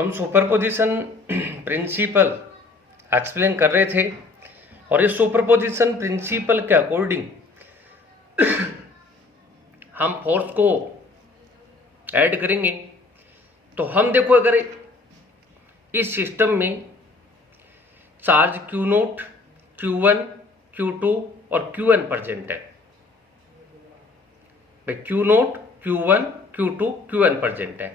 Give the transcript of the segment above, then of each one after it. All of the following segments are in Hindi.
तो हम सुपरपोजिशन प्रिंसिपल एक्सप्लेन कर रहे थे और इस सुपरपोजिशन प्रिंसिपल के अकॉर्डिंग हम फोर्स को ऐड करेंगे। तो हम देखो, अगर इस सिस्टम में चार्ज Q0, Q1, Q2 और Qn प्रेजेंट है, Q0, Q1, Q2, Qn present है।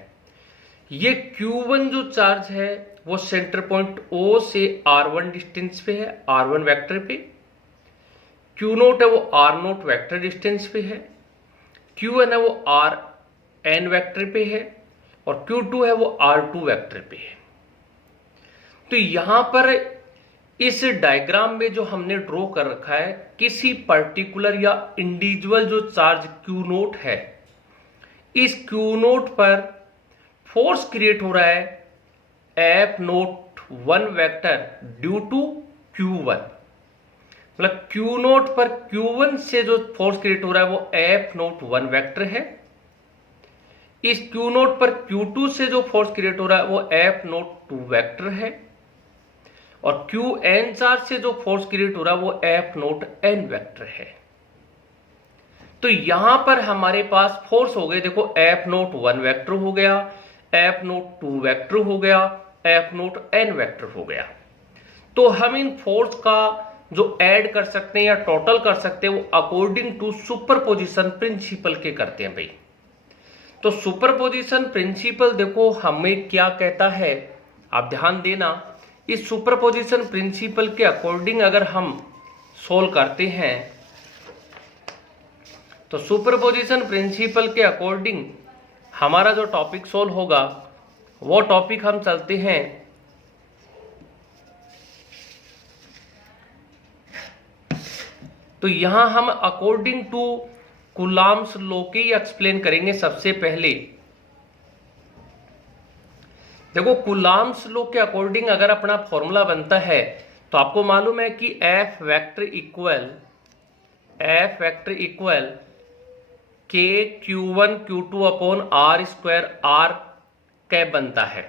ये Q1 जो चार्ज है वो सेंटर पॉइंट O से R1 डिस्टेंस पे है, R1 वेक्टर पे। Q0 है वो R0 वेक्टर डिस्टेंस पे है। Qn है वो Rn वेक्टर पे है और Q2 है वो R2 वेक्टर पे है। तो यहां पर इस डायग्राम में जो हमने ड्रॉ कर रखा है, किसी पर्टिकुलर या इंडिविजुअल जो चार्ज Q0 है, इस Q0 पर फोर्स क्रिएट हो रहा है F01 vector due to Q1। मतलब Q0 पर Q1 से जो फोर्स क्रिएट हो रहा है वो F01 वेक्टर है। इस Q0 पर Q2 से जो फोर्स क्रिएट हो रहा है वो F02 वेक्टर है और Qn चार्ज से जो फोर्स क्रिएट हो रहा है वो F0n वेक्टर है। तो यहां पर हमारे पास फोर्स हो गए, देखो F01 वेक्टर हो गया, F02 वेक्टर हो गया, F0n वेक्टर हो गया। तो हम इन फोर्स का जो ऐड कर सकते हैं या टोटल कर सकते हैं वो अकॉर्डिंग टू सुपरपोजिशन प्रिंसिपल के करते हैं भाई। तो सुपरपोजिशन प्रिंसिपल देखो हमें क्या कहता है, आप ध्यान देना। इस सुपरपोजिशन प्रिंसिपल के अकॉर्डिंग अगर हम सोल्व करते हैं तो सुपरपोजिशन प्रिंसिपल के अकॉर्डिंग हमारा जो टॉपिक सोल्व होगा वो टॉपिक हम चलते हैं तो यहां हम अकॉर्डिंग टू कूलॉम्स लॉ के एक्सप्लेन करेंगे। सबसे पहले देखो, कूलॉम्स लॉ के अकॉर्डिंग अगर अपना फॉर्मूला बनता है तो आपको मालूम है कि F vector equal K Q1 Q2 upon R square R cap बनता है,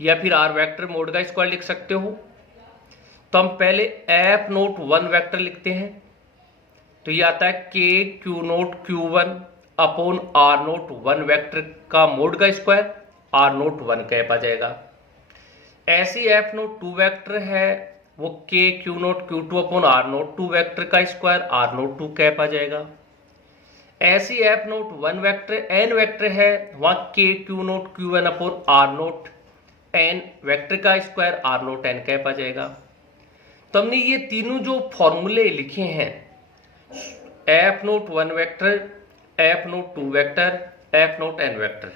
या फिर R वेक्टर मोड का स्क्वायर लिख सकते हो। तो हम पहले F01 वेक्टर लिखते हैं, तो ये आता है K Q0 Q1 upon R01 vector का मोड का स्क्वायर, R01 कैप आ जाएगा। ऐसी F02 वेक्टर है वो K Q0 Q2 upon R02 vector का स्क्वायर, R02 कैप आ जाएगा। ऐसी F01 वेक्टर n वेक्टर है वहां K Q0 Q1 upon R0n vector का स्क्वायर, R0n कैप आ जाएगा। तो हमने ये तीनों जो फॉर्मूले लिखे हैं, F01 vector, F02 vector, F0n vector,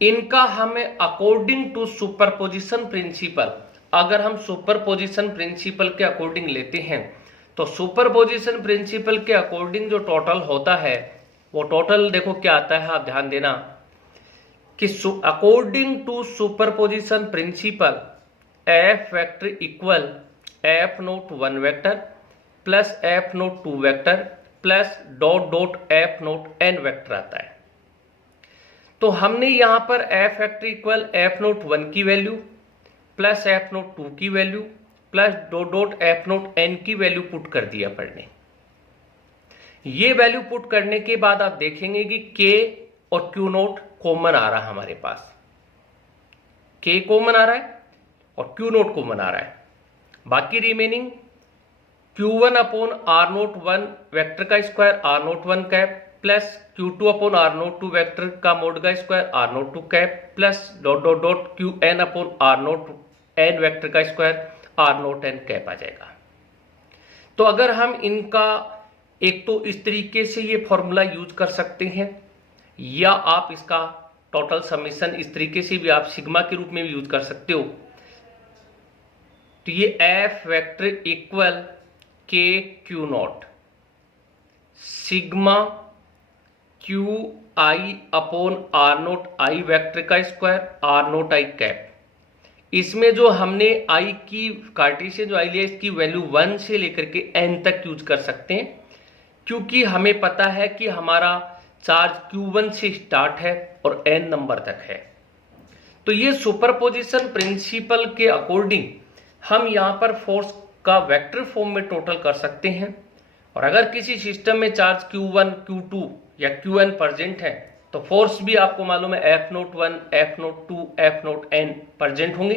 इनका हमें अकॉर्डिंग टू सुपरपोजिशन प्रिंसिपल, अगर हम सुपरपोजिशन प्रिंसिपल के अकॉर्डिंग लेते हैं तो सुपरपोजिशन प्रिंसिपल के अकॉर्डिंग जो टोटल होता है वो टोटल देखो क्या आता है, आप ध्यान देना कि according to superposition principle F vector equal F01 vector plus F02 vector plus dot dot F0n vector आता है। तो हमने यहां पर F वेक्टर इक्वल F01 की वैल्यू प्लस F02 की value plus dot dot F0n की वैल्यू पुट कर दिया पढ़ने। ये वैल्यू पुट करने के बाद आप देखेंगे कि K और Q0 कॉमन आ रहा है हमारे पास, K कॉमन आ रहा है और Q0 कॉमन आ रहा है। बाकी remaining Q1 upon R01 vector का square, R01 cap plus Q2 upon R02 vector का मोड का square, R02 cap plus dot dot dot Qn upon R0n vector का स्क्वायर, R0n कैप आ जाएगा। तो अगर हम इनका एक तो इस तरीके से ये फॉर्मूला यूज कर सकते हैं, या आप इसका टोटल समेशन इस तरीके से भी आप सिग्मा के रूप में भी यूज कर सकते हो। तो ये F vector equal K Q0 sigma Qi upon R0i vector का स्क्वायर, R0i कैप। इसमें जो हमने i की कार्टेशियन जो i लिया इसकी वैल्यू 1 से लेकर के n तक यूज कर सकते हैं, क्योंकि हमें पता है कि हमारा चार्ज Q1 से स्टार्ट है और n नंबर तक है। तो ये सुपरपोजिशन प्रिंसिपल के अकॉर्डिंग हम यहाँ पर फोर्स का वेक्टर फॉर्म में टोटल कर सकते हैं। और अगर किसी सिस्टम में चार्ज Q1, Q2 या Qn प्रेजेंट है तो फोर्स भी आपको मालूम है F01, F02, F0n प्रेजेंट होंगे।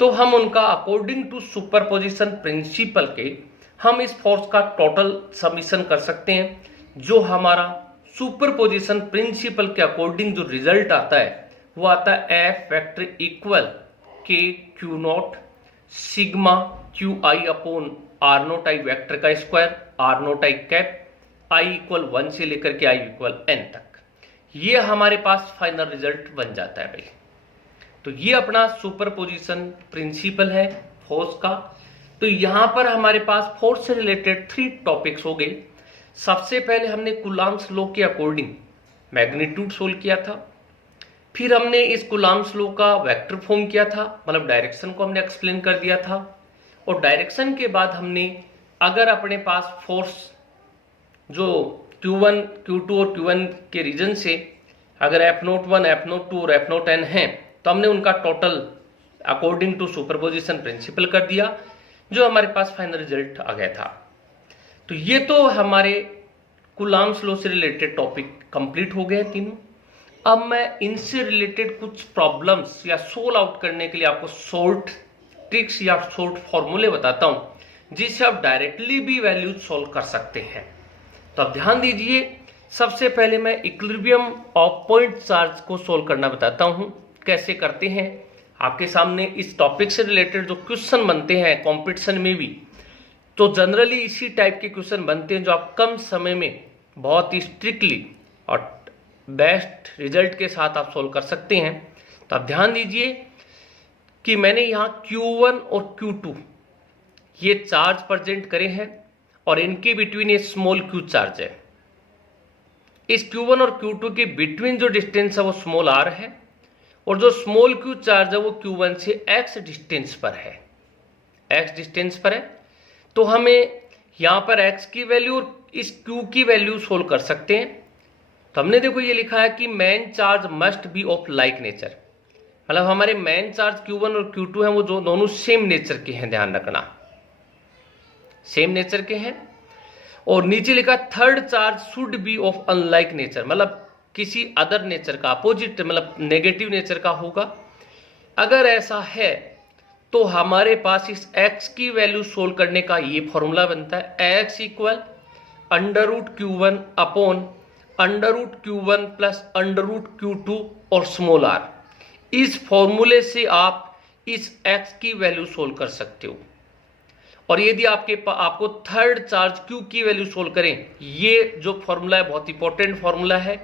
तो हम उनका अकॉर्डिंग टू सुपरपोजिशन प्रिंसिपल के हम इस फोर्स का टोटल समीशन कर सकते हैं, जो हमारा सुपरपोजिशन प्रिंसिपल के अकॉर्डिंग जो रिजल्ट आता है वो आता है F vector equal K Q naught sigma Qi upon R0i vector का square R0i cap I equal 1 से लेकर के I इक्वल n तक। ये हमारे पास फाइनल रिजल्ट बन जाता है भाई। तो ये अपना सुपरपोजिशन प्रिंसिपल है फोर्स का। तो यहां पर हमारे पास फोर्स से रिलेटेड 3 टॉपिक्स हो गए। सबसे पहले हमने कूलॉम्स लॉ के अकॉर्डिंग मैग्नीट्यूड सोल्व किया था, फिर हमने इस कूलॉम्स लॉ का वेक्टर फॉर्म किया था, मतलब डायरेक्शन को हमने एक्सप्लेन कर दिया था। और डायरेक्शन के बाद हमने अगर अपने पास फोर्स जो Q1, Q2 और Qn के रीजन से अगर F01, F02 और F0n है तो हमने उनका total according to superposition principle कर दिया, जो हमारे पास फाइनल रिजल्ट आ गया था। तो ये तो हमारे कूलॉम्स लॉ से रिलेटेड टॉपिक कंप्लीट हो गए तीनों। अब मैं इनसे रिलेटेड कुछ प्रॉब्लम्स या सोल्व आउट करने के लिए आपको शॉर्ट ट्रिक्स या शॉर्ट फॉर्मूले बताता हूं, जिससे आप डायरेक्टली भी वैल्यूज सोल्व कर सकते हैं। तो अब ध्यान दीजिए, सबसे पहले मैं इक्विलिब्रियम ऑफ पॉइंट चार्ज को सोल्व करना बताता हूं। कैसे करते हैं आपके सामने इस टॉपिक से रिलेटेड जो क्वेश्चन बनते हैं कंपटीशन में भी, तो जनरली इसी टाइप के क्वेश्चन बनते हैं जो आप कम समय में बहुत ही स्ट्रिक्टली और बेस्ट रिजल्ट के साथ आप सोल्व कर सकते हैं। तो आप ध्यान दीजिए कि मैंने यहाँ Q1 और Q2 ये चार्ज प्रेजेंट करे हैं और इनके बिटवीन ये स्मॉल q चार्ज है। इस Q1 और Q2 के बिटवीन जो डिस्टेंस है वो स्मॉल r है, और जो स्मॉल q चार्ज है वो Q1 से x डिस्टेंस पर है, x डिस्टेंस पर है। तो हमें यहाँ पर x की वैल्यू और इस q की वैल्यू सोल्व कर सकते हैं। तो हमने देखो ये लिखा है कि main charge must be of like nature, मतलब हमारे मेन चार्ज Q1 और Q2 हैं वो जो दोनों सेम नेचर के हैं, ध्यान रखना सेम नेचर के हैं। और नीचे लिखा third charge should be of unlike nature, मतलब किसी अदर नेचर का, अपोजिट मतलब नेगेटिव नेचर का होगा। अगर ऐसा है तो हमारे पास इस x की वैल्यू सोल्व करने का ये फॉर्मूला बनता है x equal √Q1 upon √Q1 plus √Q2 और स्मॉल r। इस फॉर्मूले से आप इस x की वैल्यू सोल्व कर सकते हो। और यदि आपको थर्ड चार्ज q की वैल्यू सोल्व करें, ये जो फॉर्मूला है बहुत इंपॉर्टेंट फॉर्मूला है।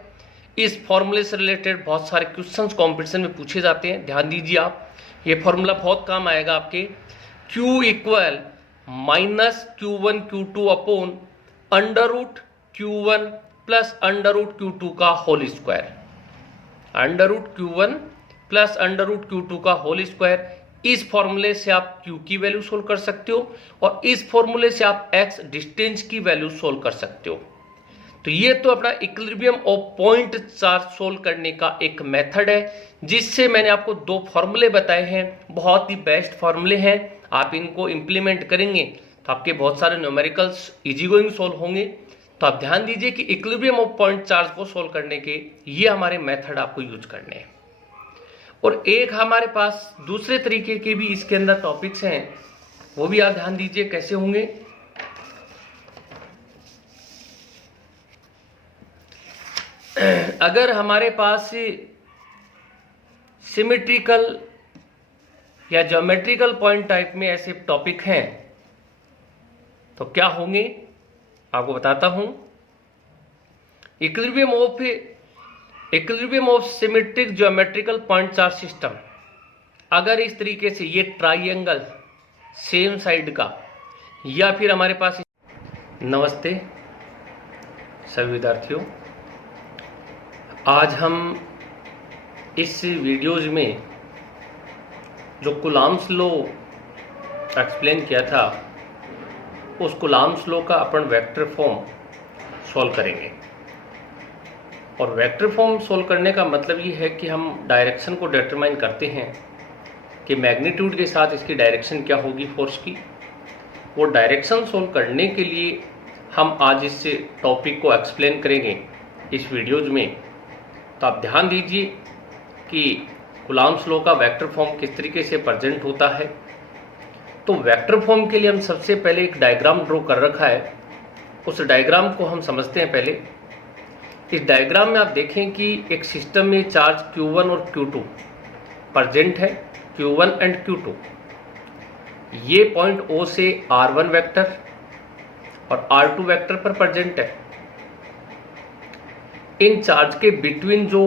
इस फॉर्मूले से रिलेटेड बहुत सारे क्वेश्चंस कंपटीशन में पूछे जाते हैं, ध्यान दीजिए आप। ये फॉर्मूला बहुत काम आएगा आपके। q equal -Q1 Q2 upon √Q1 plus √Q2 का whole square, √Q1 plus √Q2 का होल स्क्वायर। इस फॉर्मूले से आप q की वैल्यू सोल्व कर सकते हो और इस फॉर्मूले से आप x डिस्टेंस की वैल्यू सोल्व कर सकते हो। तो ये तो अपना equilibrium of point charge solve करने का एक मेथड है, जिससे मैंने आपको 2 फॉर्मूले बताए हैं, बहुत ही बेस्ट फॉर्मूले हैं। आप इनको इम्प्लीमेंट करेंगे तो आपके बहुत सारे न्यूमेरिकल्स इजी गोइंग सोल्व होंगे। तो आप ध्यान दीजिए कि इक्विलिब्रियम ऑफ पॉइंट चार्ज को सोल्व करने के ये हमारे मेथड आपको यूज करने हैं। और एक हमारे पास दूसरे तरीके के भी इसके अंदर टॉपिक्स हैं, वो भी आप ध्यान दीजिए कैसे होंगे। अगर हमारे पास सिमेट्रिकल या ज्योमेट्रिकल पॉइंट टाइप में ऐसे टॉपिक हैं तो क्या होंगे आपको बताता हूं। Equilibrium of symmetric geometrical point charge system, अगर इस तरीके से ये ट्राइंगल सेम साइड का, या फिर हमारे पास, नमस्ते सभी विद्यार्थियों, आज हम इस वीडियोज में जो कूलॉम्स लॉ एक्सप्लेन किया था, उस कूलॉम्स लॉ का अपन वेक्टर फॉर्म सॉल्व करेंगे। और वेक्टर फॉर्म सोल्व करने का मतलब ये है कि हम डायरेक्शन को डिटरमाइन करते हैं कि मैग्नीट्यूड के साथ इसकी डायरेक्शन क्या होगी फोर्स की। वो डायरेक्शन सोल्व करने के लिए हम आज इस टॉपिक को एक्सप्लेन करेंगे इस वीडियोज में। तो आप ध्यान दीजिए कि कूलॉम्स लॉ का वेक्टर फॉर्म किस तरीके से प्रेजेंट होता है। तो वेक्टर फॉर्म के लिए हम सबसे पहले एक डायग्राम ड्रॉ कर रखा है, उस डायग्राम को हम समझते हैं। पहले इस डायग्राम में आप देखें कि एक सिस्टम में चार्ज Q1 और Q2 प्रेजेंट है, Q1 एंड Q2। ये पॉइंट O से R1 वेक्टर और R2 वेक्टर पर प्रेजेंट है। इन चार्ज के बिटवीन जो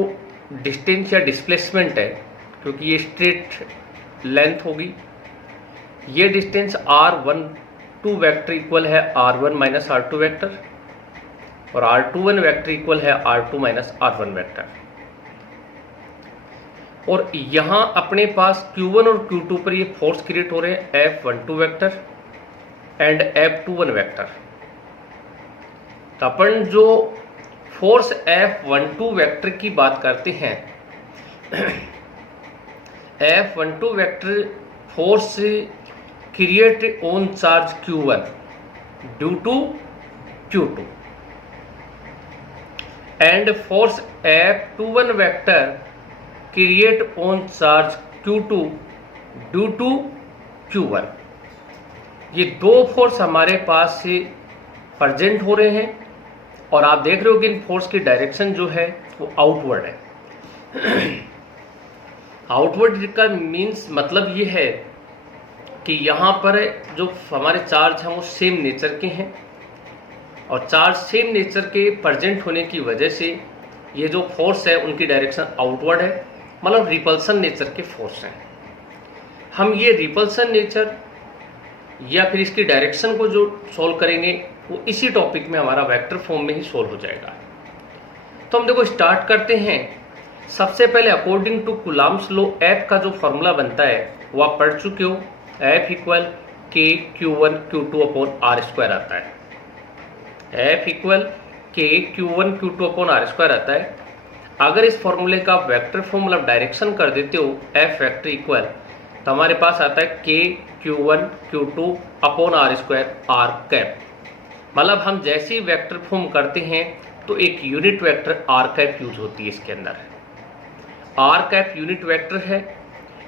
डिस्टेंस या डिस्प्लेसमेंट है, क्योंकि ये स्ट्रेट लेंथ होगी, ये डिस्टेंस R12 वेक्टर इक्वल है R1 माइनस R2 वेक्टर और R21 वेक्टर इक्वल है R2 माइनस R1 वेक्टर। और यहां अपने पास Q1 और Q2 पर ये फोर्स क्रिएट हो रहे हैं, F12 vector and F21 vector. तो अपन जो फोर्स F12 वेक्टर की बात करते हैं, F12 vector force create on charge Q1 due to Q2 and force F21 vector create on charge Q2 due to Q1। ये दो फोर्स हमारे पास से प्रेजेंट हो रहे हैं और आप देख रहे हो कि इन फोर्स की डायरेक्शन जो है वो आउटवर्ड है। आउटवर्ड का मीन्स मतलब ये है कि यहाँ पर जो हमारे चार्ज हैं वो सेम नेचर के हैं और चार्ज सेम नेचर के प्रेजेंट होने की वजह से ये जो फोर्स है उनकी डायरेक्शन आउटवर्ड है, मतलब रिपल्सन नेचर के फोर्स हैं। हम ये रिपल्सन नेचर या फिर इसकी डायरेक्शन को जो सोल्व करेंगे वो इसी टॉपिक में हमारा वेक्टर फॉर्म में ही सोल्व हो जाएगा। तो हम देखो स्टार्ट करते हैं। सबसे पहले according to Coulomb's law F का जो फॉर्मूला बनता है वो आप पढ़ चुके हो, F equal K Q1 Q2 upon R square आता है। F equal K Q1 Q2 upon R square आता है। अगर इस फॉर्मूले का वेक्टर फॉर्म मतलब डायरेक्शन कर देते हो F वेक्टर इक्वल, तो हमारे पास आता है K Q1 Q2 upon R square R cap. मतलब हम जैसे ही वेक्टर फॉर्म करते हैं तो एक unit vector R cap use होती है इसके अंदर। R कैप यूनिट वेक्टर है।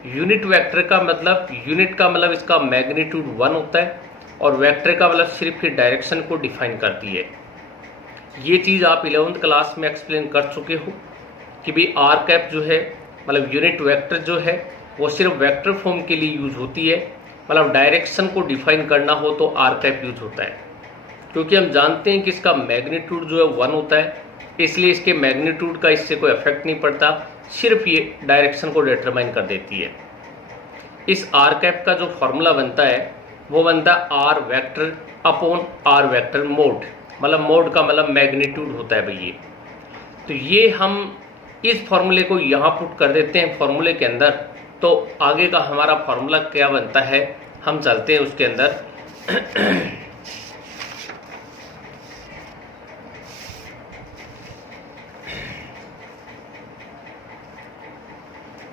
यूनिट वेक्टर का मतलब इसका मैग्नीट्यूड 1 होता है और वेक्टर का मतलब सिर्फ ही डायरेक्शन को डिफाइन करती है। ये चीज़ आप 11th क्लास में एक्सप्लेन कर चुके हो कि भाई R कैप जो है मतलब यूनिट वेक्टर जो है वो सिर्फ वेक्टर फॉर्म के लिए यूज होती है, मतलब डायरेक्शन को डिफाइन करना हो तो R कैप यूज होता है। क्योंकि हम जानते हैं कि इसका मैग्नीट्यूड जो है 1 होता है, इसलिए इसके मैग्नीट्यूड का इससे कोई इफेक्ट नहीं पड़ता, सिर्फ ये डायरेक्शन को डिटरमाइन कर देती है। इस R कैप का जो फॉर्मूला बनता है वो बनता है R vector upon R vector mode, मतलब मोड का मतलब मैग्नीट्यूड होता है भैया। तो ये हम इस फॉर्मूले को यहाँ पुट कर देते हैं फॉर्मूले के अंदर, तो आगे का हमारा फॉर्मूला क्या बनता है हम चलते हैं उसके अंदर।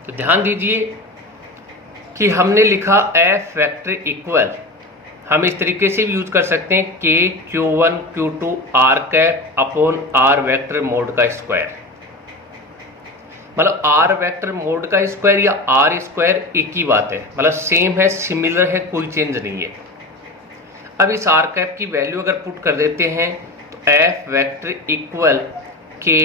तो ध्यान दीजिए कि हमने लिखा F वेक्टर इक्वल, हम इस तरीके से भी यूज कर सकते हैं K Q1 Q2 R cap upon R vector mode का स्क्वायर, मतलब R वेक्टर मोड का स्क्वायर या R स्क्वायर एक ही बात है, मतलब सेम है, सिमिलर है, कोई चेंज नहीं है। अब इस R कैप की वैल्यू अगर पुट कर देते हैं तो F vector equal K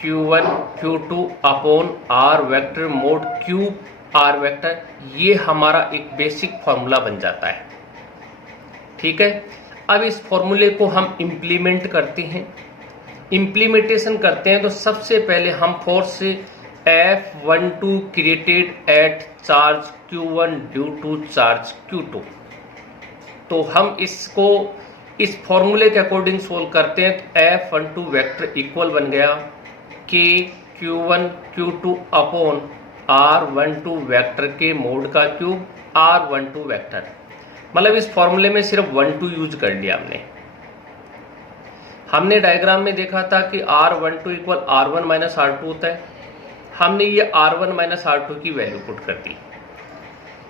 Q1 Q2 upon R vector mode Q R vector, ये हमारा एक बेसिक फॉर्मूला बन जाता है। ठीक है, अब इस फॉर्मूले को हम इम्प्लीमेंट करते हैं। इम्प्लीमेंटेशन करते हैं तो सबसे पहले हम force F12 created at charge Q1 due to charge Q2, तो हम इसको इस फॉर्मूले के अकॉर्डिंग सोल्व करते हैं। तो F12 वेक्टर इक्वल बन गया K Q1 Q2 upon R12 vector के मोड का क्यूब R12 वेक्टर, मतलब इस फॉर्मूले में सिर्फ 1 2 यूज कर लिया हमने। हमने डायग्राम में देखा था कि R12 equal R1 minus R2 होता है। हमने ये R1 माइनस R2 की वैल्यू पुट कर दी,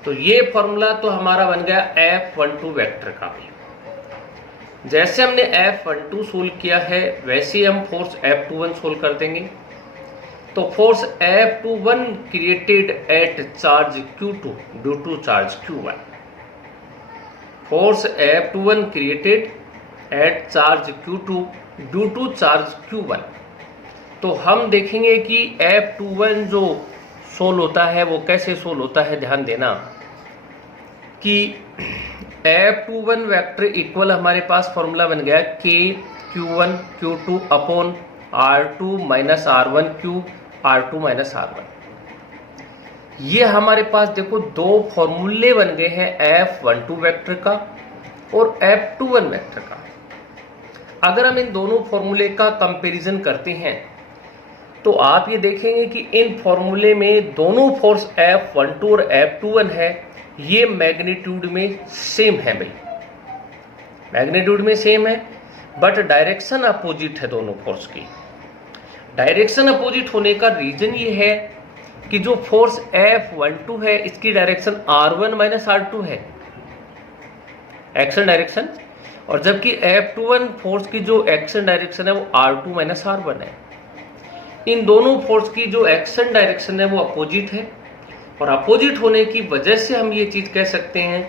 तो ये फॉर्मूला तो हमारा बन गया F12 वेक्टर का भी। जैसे हमने F12 सोल्व किया है वैसे ही हम फोर्स F21 सोल्व कर देंगे। तो force F21 created at charge Q2 due to charge Q1। Force F21 created at charge Q2 due to charge Q1। तो हम देखेंगे कि F21 जो सोल्व होता है वो कैसे सोल्व होता है। ध्यान देना कि F21 वेक्टर इक्वल हमारे पास फॉर्मूला बन गया K Q1 Q2 upon R2 minus R1 Q R2 minus R1। ये हमारे पास देखो दो फॉर्मूले बन गए हैं F12 वेक्टर का और F21 वेक्टर का। अगर हम इन दोनों फॉर्मूले का कंपैरिजन करते हैं तो आप ये देखेंगे कि इन फॉर्मूले में दोनों फोर्स F12 और F21 है, ये मैग्नीट्यूड में सेम है भाई, मैग्नीट्यूड में सेम है, बट डायरेक्शन अपोजिट है दोनों फोर्स की। डायरेक्शन अपोजिट होने का रीजन ये है कि जो फोर्स F12 है इसकी डायरेक्शन R1 माइनस R2 है, एक्शन डायरेक्शन, और जबकि F21 फोर्स की जो एक्शन डायरेक्शन है वो R2 माइनस R1 है। इन दोनों फोर्स की जो एक्शन डायरेक्शन है वो अपोजिट है, और अपोजिट होने की वजह से हम ये चीज कह सकते हैं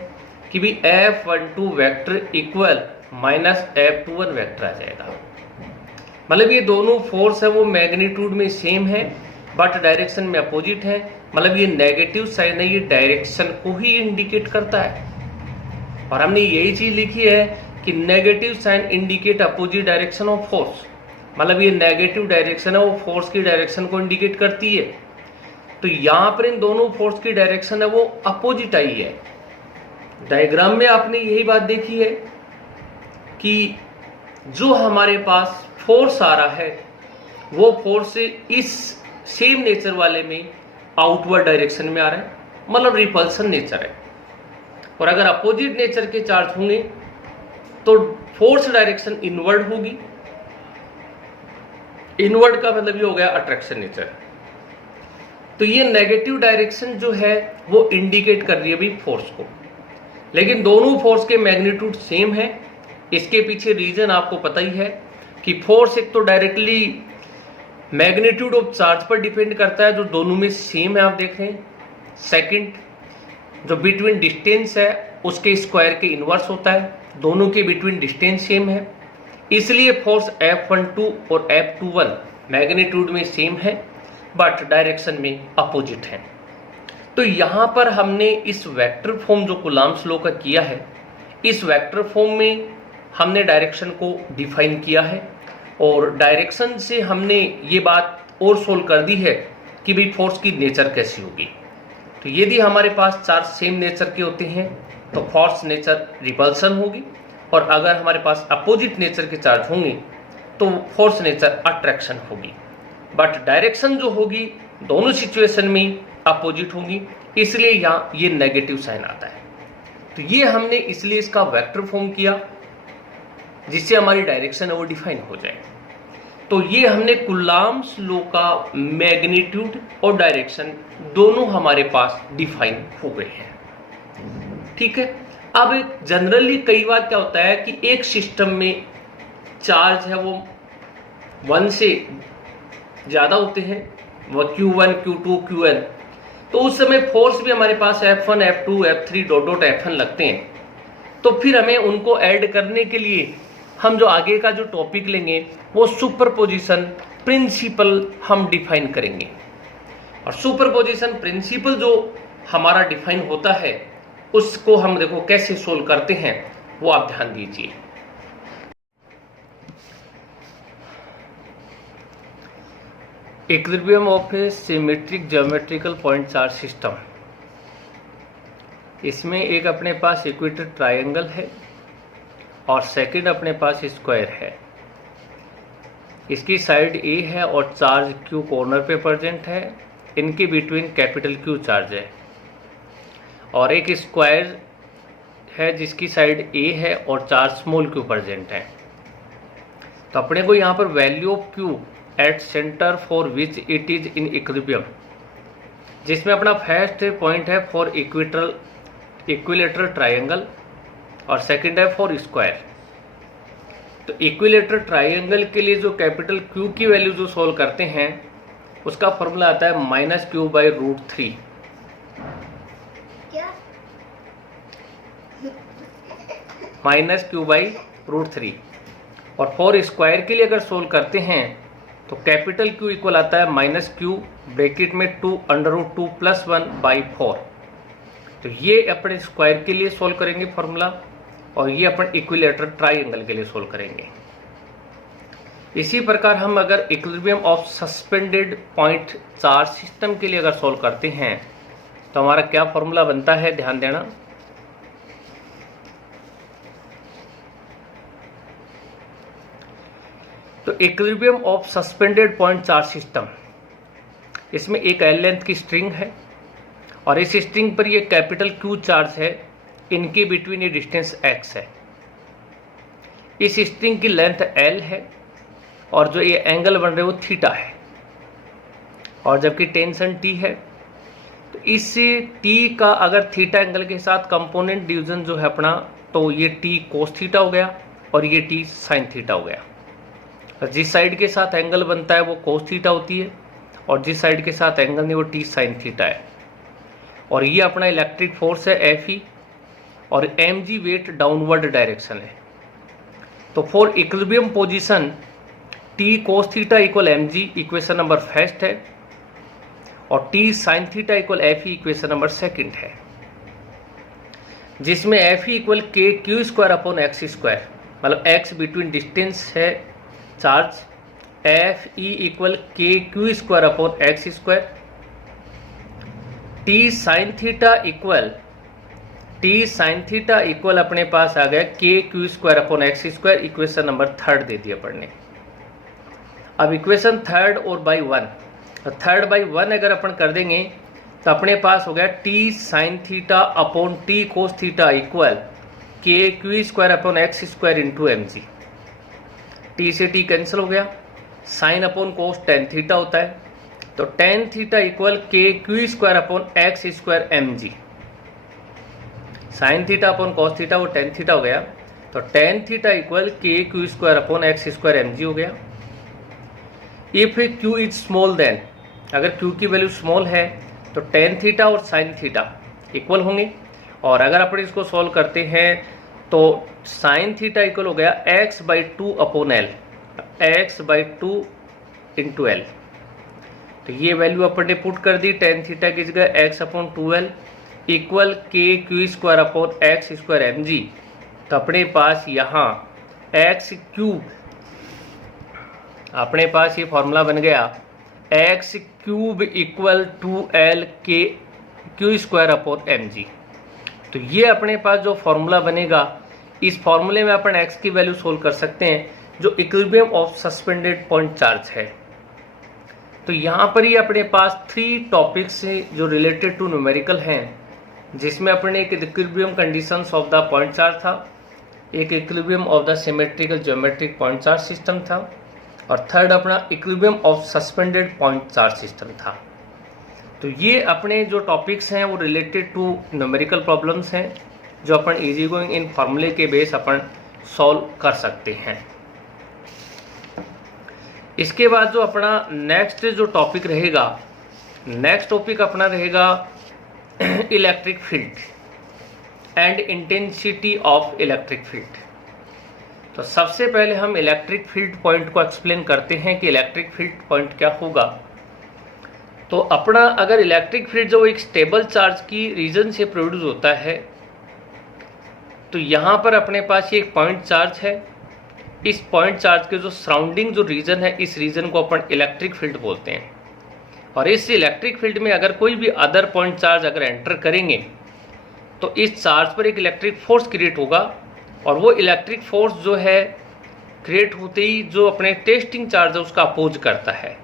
कि भी F12 vector equal minus F21 vector आ जाएगा। मतलब ये दोनों फोर्स है वो मैग्नीट्यूड में सेम है बट डायरेक्शन में अपोजिट है। मतलब ये नेगेटिव साइन है, ये डायरेक्शन को ही इंडिकेट करता है, और हमने यही चीज लिखी है कि negative sign indicate opposite direction of force. मतलब ये नेगेटिव डायरेक्शन है वो फोर्स की डायरेक्शन को इंडिकेट करती है। तो यहां पर इन दोनों फोर्स की डायरेक्शन है वो अपोजिट आई है। डायग्राम में आपने यही बात देखी है कि जो हमारे पास फोर्स आ रहा है वो फोर्स इस सेम नेचर वाले में आउटवर्ड डायरेक्शन में आ रहा है, मतलब रिपल्सन नेचर है। और अगर अपोजिट नेचर के चार्ज होंगे तो फोर्स डायरेक्शन इनवर्ड होगी। इनवर्ड का मतलब ये हो गया अट्रैक्शन नेचर। तो ये नेगेटिव डायरेक्शन जो है वो इंडिकेट कर रही है भी फोर्स को, लेकिन दोनों फोर्स के मैग्नीट्यूड सेम है। इसके पीछे रीजन आपको पता ही है कि फोर्स एक तो डायरेक्टली मैग्नीट्यूड ऑफ चार्ज पर डिपेंड करता है जो दोनों में सेम है, आप देख रहे हैं। सेकंड, जो बिटवीन डिस्टेंस है उसके स्क्वायर के इनवर्स होता है, दोनों के बिटवीन डिस्टेंस सेम है, इसलिए फोर्स F12 और F21 मैग्नीट्यूड में सेम है बट डायरेक्शन में अपोजिट है। तो यहां पर हमने इस वेक्टर फॉर्म जो कूलॉम्स लॉ का किया है, इस वेक्टर फॉर्म में हमने डायरेक्शन को डिफाइन किया है, और डायरेक्शन से हमने ये बात और सोल्व कर दी है कि भाई फोर्स की नेचर कैसी होगी। तो यदि हमारे पास चार्ज सेम नेचर के होते हैं तो फोर्स नेचर रिपल्सन होगी, और अगर हमारे पास अपोजिट नेचर के चार्ज होंगे तो फोर्स नेचर अट्रैक्शन होगी। बट डायरेक्शन जो होगी दोनों सिचुएशन में अपोजिट होगी, इसलिए यहाँ ये नेगेटिव साइन आता है। तो ये हमने इसलिए इसका वेक्टर फॉर्म किया जिससे हमारी डायरेक्शन है वो डिफाइन हो जाए। तो ये हमने कूलॉम्स लॉ का मैग्नीट्यूड और डायरेक्शन दोनों हमारे पास डिफाइन हो गए हैं। ठीक है। अब जनरली कई बार क्या होता है कि एक सिस्टम में चार्ज है वो 1 से ज्यादा होते हैं, वो Q1 Q2 Qn, तो उस समय फोर्स भी हमारे पास F1 F2 F3 dot dot Fn लगते हैं। तो फिर हमें उनको ऐड करने के लिए हम जो आगे का जो टॉपिक लेंगे वो सुपरपोजिशन प्रिंसिपल हम डिफाइन करेंगे। और सुपरपोजिशन प्रिंसिपल जो हमारा डिफाइन होता है उसको हम देखो कैसे सोल्व करते हैं वो आप ध्यान दीजिए। Equilibrium of A symmetric geometrical point charge system, इसमें एक अपने पास इक्वेटर ट्रायंगल है और सेकंड अपने पास स्क्वायर है। इसकी साइड ए है और चार्ज Q कॉर्नर पे प्रेजेंट है, इनके बिटवीन कैपिटल Q चार्ज है, और एक स्क्वायर है जिसकी साइड ए है और चार्ज स्मॉल q प्रेजेंट है। तो अपने को यहाँ पर value of Q at centre for which it is in equilibrium, जिसमें अपना फर्स्ट पॉइंट है फॉर इक्विलेटरल ट्राइंगल और सेकंड है फॉर स्क्वायर। तो इक्विलेटरल ट्राइंगल के लिए जो कैपिटल क्यू की वैल्यू जो सोल्व करते हैं उसका फॉर्मूला आता है -q/√3। क्या? -q/√3। और फॉर स्क्वायर के लिए अगर सोल्व करते हैं तो कैपिटल Q इक्वल आता है -q ब्रैकेट में 2√2 + 1/4। तो ये अपने स्क्वायर के लिए सोल्व करेंगे फॉर्मूला, और ये अपन इक्विलेटरल ट्राइंगल के लिए सोल्व करेंगे। इसी प्रकार हम अगर equilibrium of suspended point charge system के लिए अगर सोल्व करते हैं तो हमारा क्या फॉर्मूला बनता है, ध्यान देना। तो equilibrium of suspended point charge system, इसमें एक एल लेंथ की स्ट्रिंग है और इस स्ट्रिंग पर ये कैपिटल Q चार्ज है, इनके बिटवीन ये डिस्टेंस x है। इस स्ट्रिंग की लेंथ l है और जो ये एंगल बन रहे वो थीटा है, और जबकि टेंशन t है। तो इस t का अगर थीटा एंगल के साथ कंपोनेंट डिवीजन जो है अपना, तो ये t कोस थीटा हो गया और ये t साइन थीटा हो गया। जिस साइड के साथ एंगल बनता है वो कोस थीटा होती है और जिस साइड के साथ एंगल नहीं वो टी साइन थीटा है। और ये अपना इलेक्ट्रिक फोर्स है Fe और mg वेट डाउनवर्ड डायरेक्शन है। तो for equilibrium position t cos theta equal mg equation number first है और t sign theta equal Fe equation number second है, जिसमें Fe इक्वल kq²/x², मतलब x बिटवीन डिस्टेंस है charge, Fe equal kq²/x², t sign theta equal अपने पास आ गया kq²/x², इक्वेशन नंबर थर्ड दे दिया पढ़ने। अब इक्वेशन थर्ड और बाई 1, तो थर्ड बाई 1 अगर अपन कर देंगे तो अपने पास हो गया t sine theta upon t cos theta equal kq²/x² into mg। t से t कैंसिल हो गया, साइन अपॉन कोस टेन थीटा होता है, तो tan theta equal kq²/x² mg। Sine theta upon cos theta वो टेन थीटा हो गया, तो tan theta equal kq²/x² mg हो गया। If q is small then, अगर q की वैल्यू स्मॉल है तो टेन थीटा और साइन थीटा इक्वल होंगे, और अगर अपन इसको सॉल्व करते हैं तो साइन थीटा इक्वल हो गया x/2 upon l, x/2 into l। तो ये वैल्यू अपन ने पुट कर दी, टेन थीटा की जगह x/2l इक्वल kq²/x² mg। तो अपने पास यहाँ x³ अपने पास ये फॉर्मूला बन गया x³ इक्वल 2l kq²/mg। तो ये अपने पास जो फॉर्मूला बनेगा, इस फॉर्मूले में अपन x की वैल्यू सोल्व कर सकते हैं जो equilibrium of suspended point charge है। तो यहाँ पर ही अपने पास 3 टॉपिक्स जो रिलेटेड टू न्यूमेरिकल हैं, जिसमें अपने एक equilibrium conditions of the point charge था, एक equilibrium of the symmetrical geometric point charge system था, और थर्ड अपना equilibrium of suspended point charge system था। तो ये अपने जो टॉपिक्स हैं वो रिलेटेड टू न्यूमेरिकल प्रॉब्लम्स हैं, जो अपन इजी गोइंग इन फॉर्मूले के बेस अपन सॉल्व कर सकते हैं। इसके बाद जो अपना नेक्स्ट जो टॉपिक रहेगा, नेक्स्ट टॉपिक अपना रहेगा electric field and intensity of electric field. तो सबसे पहले हम इलेक्ट्रिक फील्ड पॉइंट को एक्सप्लेन करते हैं कि इलेक्ट्रिक फील्ड पॉइंट क्या होगा। तो अपना अगर इलेक्ट्रिक फील्ड जो एक स्टेबल चार्ज की रीजन से प्रोड्यूस होता है, तो यहाँ पर अपने पास ये एक पॉइंट चार्ज है। इस पॉइंट चार्ज के जो सराउंडिंग जो रीजन है, इस रीजन को अपन इलेक्ट्रिक फील्ड बोलते हैं। और इस इलेक्ट्रिक फील्ड में अगर कोई भी अदर पॉइंट चार्ज अगर एंटर करेंगे तो इस चार्ज पर एक इलेक्ट्रिक फोर्स क्रिएट होगा, और वो इलेक्ट्रिक फोर्स जो है क्रिएट होते ही जो अपने टेस्टिंग चार्ज है उसका अपोज करता है।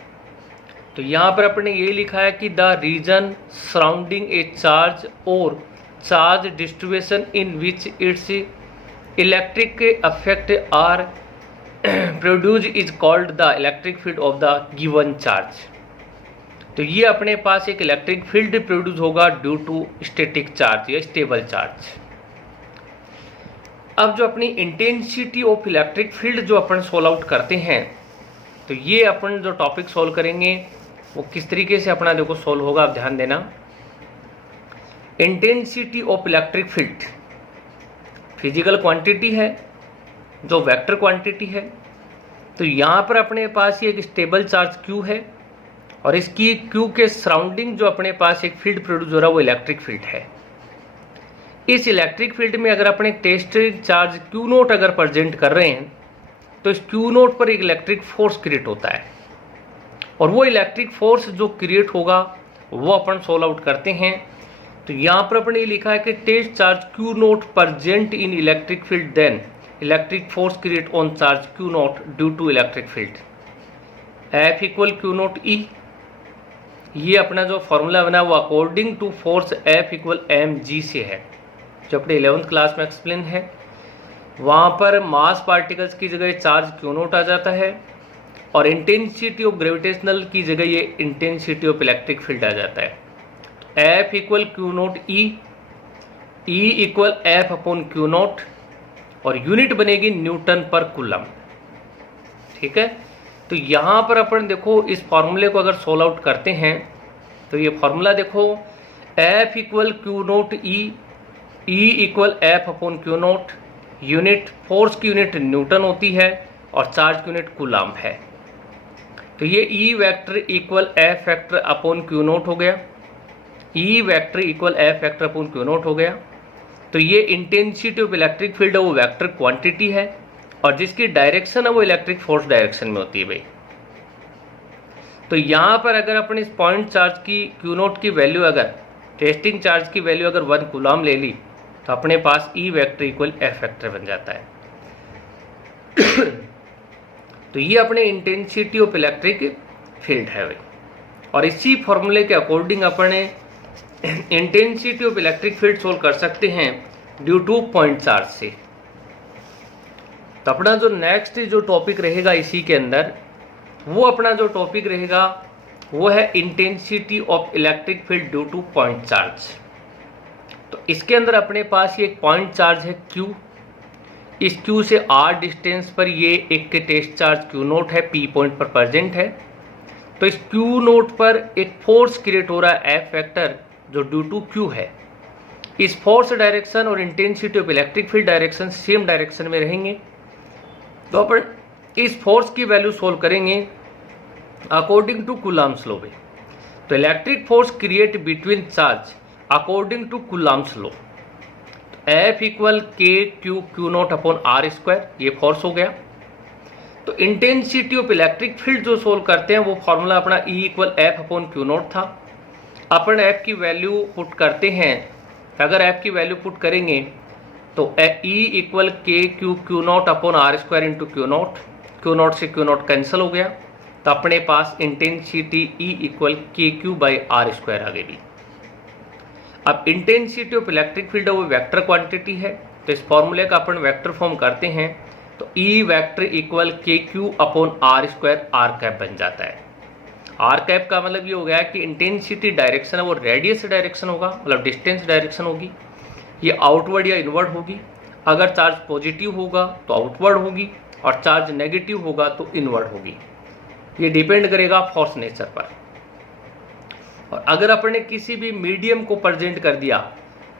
तो यहाँ पर अपने ये लिखा है कि the region surrounding a charge और charge distribution in which its electric affect are produce is called the electric field of the given charge. तो ये अपने पास एक इलेक्ट्रिक फील्ड प्रोड्यूस होगा ड्यू टू स्टैटिक चार्ज या स्टेबल चार्ज। अब जो अपनी इंटेंसिटी ऑफ इलेक्ट्रिक फील्ड जो अपन सोल्व आउट करते हैं, तो ये अपन जो टॉपिक सोल्व करेंगे वो किस तरीके से अपना देखो सोल्व होगा, आप ध्यान देना। Intensity of electric field physical quantity है जो वेक्टर क्वांटिटी है। तो यहाँ पर अपने पास ये एक स्टेबल चार्ज Q है और इसकी Q के सराउंडिंग जो अपने पास एक फील्ड प्रोड्यूस हो रहा है वो इलेक्ट्रिक फील्ड है। इस इलेक्ट्रिक फील्ड में अगर अपने टेस्ट चार्ज Q नोट अगर प्रेजेंट कर रहे हैं तो इस Q नोट पर एक इलेक्ट्रिक फोर्स क्रिएट होता है और वो इलेक्ट्रिक फोर्स जो क्रिएट होगा वो अपन सोल्व आउट करते हैं। तो यहाँ पर अपने लिखा है कि test charge Q nought present in electric field then electric force create on charge Q nought due to electric field F equal Q nought E। ये अपना जो फॉर्मूला बना वो according to force F equal mg से है, जो अपने 11th क्लास में एक्सप्लेन है। वहाँ पर मास पार्टिकल्स की जगह चार्ज Q नोट आ जाता है और इंटेंसिटी ऑफ ग्रेविटेशनल की जगह ये इंटेंसिटी ऑफ इलेक्ट्रिक फील्ड आ जाता है। F equal Q nought E, E equal F upon Q note और यूनिट बनेगी न्यूटन पर कूलम। ठीक है, तो यहाँ पर अपन देखो इस फॉर्मूले को अगर सोल्व आउट करते हैं तो ये फॉर्मूला देखो F equal Q nought E, E equal F upon Q note, unit force की यूनिट न्यूटन होती है और चार्ज की यूनिट कूलम है। तो ये E vector equal F vector upon Q note हो गया, E vector equal F vector upon Q note हो गया। तो ये इंटेंसिटी ऑफ इलेक्ट्रिक फील्ड है वो वेक्टर क्वांटिटी है और जिसकी डायरेक्शन है वो इलेक्ट्रिक फोर्स डायरेक्शन में होती है भाई। तो यहाँ पर अगर अपन इस पॉइंट चार्ज की Q नोट की वैल्यू अगर टेस्टिंग चार्ज की वैल्यू अगर 1 कूलम ले ली तो अपने पास E vector equal F vector बन जाता है। तो ये अपने इंटेंसिटी ऑफ इलेक्ट्रिक फील्ड है भाई और इसी फॉर्मूले के अकॉर्डिंग अपने intensity of electric field solve कर सकते हैं ड्यू टू पॉइंट चार्ज से। तो अपना जो नेक्स्ट जो टॉपिक रहेगा इसी के अंदर वो अपना जो टॉपिक रहेगा वो है intensity of electric field due to point charge. तो इसके अंदर अपने पास ये एक पॉइंट चार्ज है Q, इस Q से R डिस्टेंस पर ये एक टेस्ट चार्ज Q नोट है, P पॉइंट पर प्रेजेंट है। तो इस Q नोट पर एक फोर्स क्रिएट हो रहा है F वेक्टर जो ड्यू टू Q है। इस फोर्स डायरेक्शन और intensity of electric field direction same direction में रहेंगे। तो अपन इस फोर्स की वैल्यू सोल्व करेंगे अकॉर्डिंग टू कूलम्स लॉ में। तो electric force create between charge according to Coulomb's law, F equal Q note upon R square, ये फोर्स हो गया। तो इंटेंसिटी ऑफ इलेक्ट्रिक फील्ड जो सोल्व करते हैं वो फॉर्मूला अपना E equal F upon Q note था। अपन F की वैल्यू पुट करते हैं, अगर F की वैल्यू पुट करेंगे तो E equal Q note upon R square into Q naught से Q नोट कैंसिल हो गया। तो अपने पास intensity E equal KQ by R square आ गई। अब इंटेंसिटी ऑफ इलेक्ट्रिक फील्ड वो वेक्टर क्वांटिटी है, तो इस फॉर्मूले का अपन वेक्टर फॉर्म करते हैं तो E vector equal KQ upon R square R cap बन जाता है। R कैप का मतलब ये हो गया कि इंटेंसिटी डायरेक्शन है वो रेडियस डायरेक्शन होगा, मतलब डिस्टेंस डायरेक्शन होगी, ये आउटवर्ड या इनवर्ड होगी। अगर चार्ज पॉजिटिव होगा तो आउटवर्ड होगी और चार्ज नेगेटिव होगा तो इनवर्ड होगी। ये डिपेंड करेगा फोर्स नेचर पर। और अगर अपन ने किसी भी मीडियम को प्रेजेंट कर दिया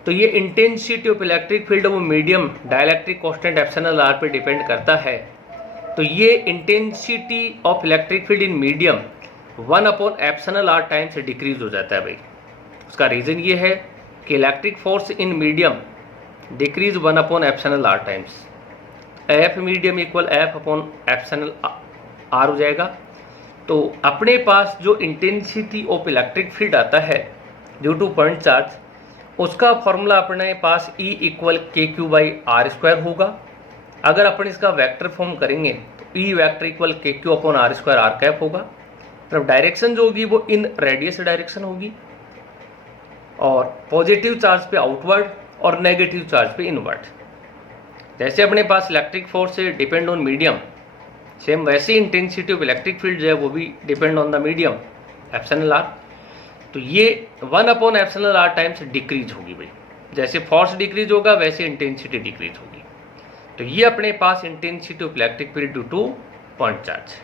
तो ये इंटेंसिटी ऑफ इलेक्ट्रिक फील्ड वो medium dielectric constant epsilon r पे डिपेंड करता है। तो ये intensity of electric field in medium 1 upon epsilon r time से डिक्रीज हो जाता है भाई। उसका रीजन ये है कि electric force in medium decrease 1 upon epsilon r times. F medium equal F upon epsilon r हो जाएगा। तो अपने पास जो इंटेंसिटी ऑफ इलेक्ट्रिक फील्ड आता है ड्यू टू पॉइंट चार्ज, उसका फॉर्मूला अपने पास E equal KQ by R square होगा। अगर अपन इसका वेक्टर फॉर्म करेंगे तो E vector equal KQ upon R square R cap होगा। मतलब डायरेक्शन जो होगी वो इन रेडियस डायरेक्शन होगी और पॉजिटिव चार्ज पे आउटवर्ड और नेगेटिव चार्ज पे इनवर्ड। जैसे अपने पास इलेक्ट्रिक फोर्स से डिपेंड ऑन मीडियम, सेम वैसे इंटेंसिटी ऑफ इलेक्ट्रिक फील्ड जो है वो भी depend on the medium epsilon r. तो ये 1/एप्सिलॉन आर टाइम्स डिक्रीज होगी भाई, जैसे फोर्स डिक्रीज होगा वैसे इंटेंसिटी डिक्रीज होगी। तो ये अपने पास intensity of electric field due to point charge.